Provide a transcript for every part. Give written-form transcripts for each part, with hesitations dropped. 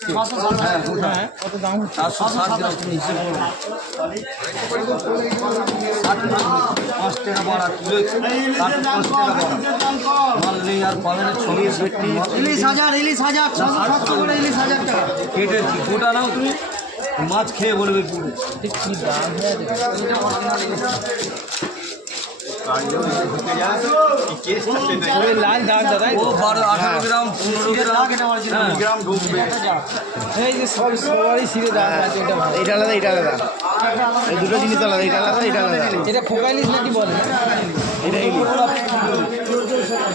কত দাম? 460 গ্রাম তুমি হিসেব করো। 5 টাকা বাড়া কিলো, 5 টাকা বাড়া মাল নেই আর পাবেন 6 ইলিশ হাজার 700 করে ইলিশ 1000 টাকা কেটে গোটা নাও তুমি, মাছ খেয়ে বলবে পুরো ঠিক কি দাম লাল দাগ দাদা ও 12-18 গ্রাম 15 গ্রাম ঢুকবে। এই যে সবারই সিরে দাম আছে। এটা আলাদা, এটা আলাদা, এই দুটো জিনিস আলাদা, এটা আলাদা, এটা আলাদা। এটা খোকা ইলিশ নাকি বলে? এটা ইলিশ।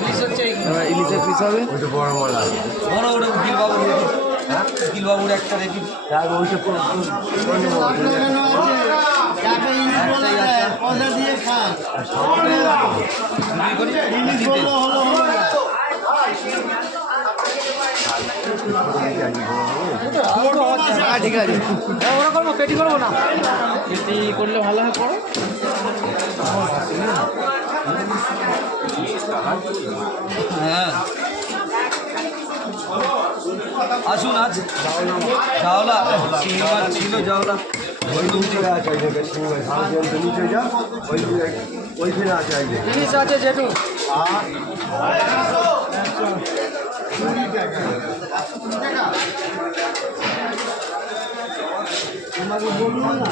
ইলিশ হচ্ছে ইলিশের পিস হবে বড় বড় উকিলবাবুর উকিলবাবুর একটা রেখি দিয়ে খান ঠিক আছে, ওরা করবো, পেটি করবো না, পেটি করলে ভালো হয়। করো হ্যাঁ আসুন আজ জাওলা শিঙি মাছ ছিল, জাওলা ইলিশ আছে যেটু আমাকে বলুন না